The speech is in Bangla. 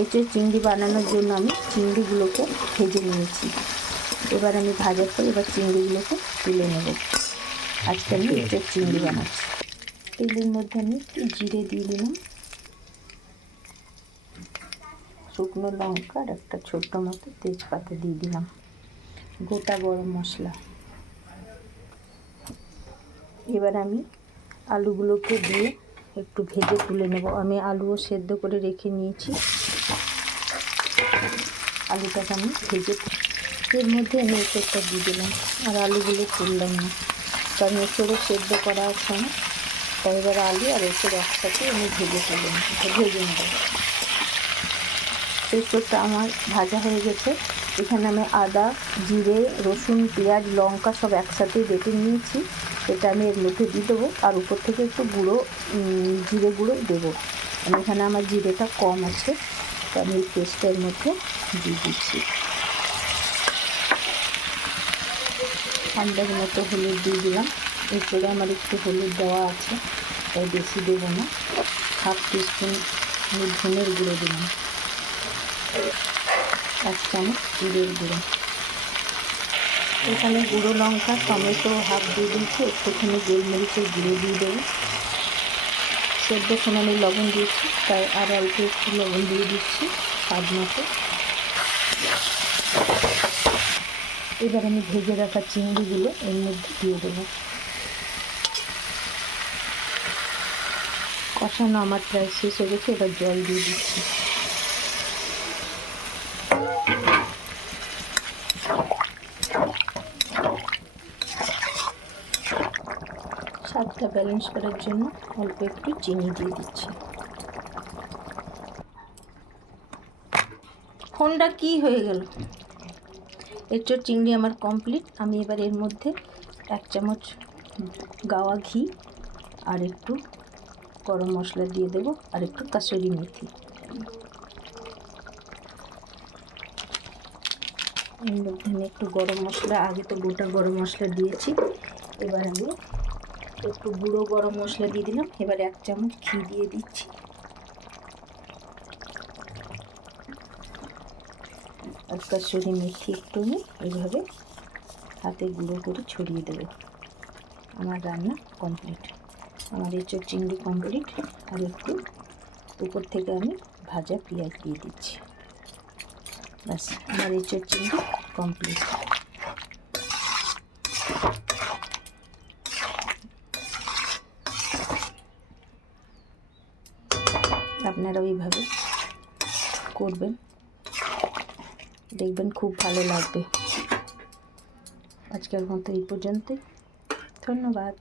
এঁচোড় চিংড়ি বানানোর জন্য আমি চিংড়িগুলোকে ভেজে নিয়েছি। এবার আমি ভাজার পর এবার চিংড়িগুলোকে তুলে নেব। আজকে আমি এঁচোড় চিংড়ি বানাচ্ছি। তেলের মধ্যে আমি একটু জিরে দিয়ে দিলাম, শুকনো লঙ্কা আর একটা ছোট্ট মতো তেজপাতা দিয়ে দিলাম, গোটা গরম মশলা। এবার আমি আলুগুলোকে দিয়ে একটু ভেজে তুলে নেব। আমি আলুও সেদ্ধ করে রেখে নিয়েছি। আলুটাকে আমি ভেজে এর মধ্যে আমি এঁচোড়টা দিয়ে দিলাম, আর আলুগুলো তুললাম না, কারণ এঁচোড়ও সেদ্ধ করা আছে না। তাই এবার আলু আর এঁচোড় একসাথে আমি ভেজে নেব। এঁচোড়টা আমার ভাজা হয়ে গেছে। এখানে আমি আদা, জিরে, রসুন, পেঁয়াজ, লঙ্কা সব একসাথে বেটে নিয়েছি। এটা আমি এর মধ্যে দিয়ে দেবো, আর উপর থেকে একটু জিরে গুঁড়ো দেবো। এখানে আমার জিরেটা কম আছে, তো আমি এই পেস্টের মধ্যে দিয়ে দিচ্ছি। আন্দাজ মতো হলুদ দিয়ে দিলাম। এরপরে আমার একটু হলুদ দেওয়া আছে, তাই বেশি দেবো না। হাফ টিস্পুন আমি ধনের গুঁড়ো দিলাম, 1 চামচ জিরের গুঁড়ো। এখানে গুঁড়ো লঙ্কা টমেটো হাফ দিয়ে দিয়েছি, একটুখানি গোলমরিচের গুঁড়ো দিয়ে দেবো। সেদ্ধর সময় আমি লবণ দিয়েছি, তাই আর অল্প একটু লবণ দিয়ে দিচ্ছি স্বাদ মতো। এবার আমি ভেজে রাখা চিংড়িগুলো এর মধ্যে দিয়ে দেবো। কষানো আমার প্রায় শেষ হয়ে গেছে, এবার জল দিয়ে দিচ্ছি। স্বাদটা ব্যালেন্স করার জন্য অল্প একটু চিনি দিয়ে দিচ্ছি। ফোনটা কি হয়ে গেল? এঁচোড় চিংড়ি আমার কমপ্লিট। আমি এবার এর মধ্যে 1 চামচ গাওয়া ঘি আর একটু গরম মশলা দিয়ে দেবো, আর একটু কাসুরি মেথি। এর মধ্যে আমি একটু গরম মশলা, আগে তো গোটা গরম মশলা দিয়েছি, এবার আমি একটু গুঁড়ো গরম মশলা দিয়ে দিলাম। এবার 1 চামচ ঘি দিয়ে দিচ্ছি, আর কাসুরি মেথি একটু আমি এইভাবে হাতে গুঁড়ো করে ছড়িয়ে দেবো। আমার রান্না কমপ্লিট, আমার এঁচোড় চিংড়ি কমপ্লিট। আর একটু উপর থেকে আমি ভাজা পেঁয়াজ দিয়ে দিচ্ছি। ব্যাস, আমার এঁচোড় চিংড়ি কমপ্লিট। আপনারা ওইভাবে করবেন, দেখবেন খুব ভালো লাগবে। আজকের মতো এই পর্যন্তই। ধন্যবাদ।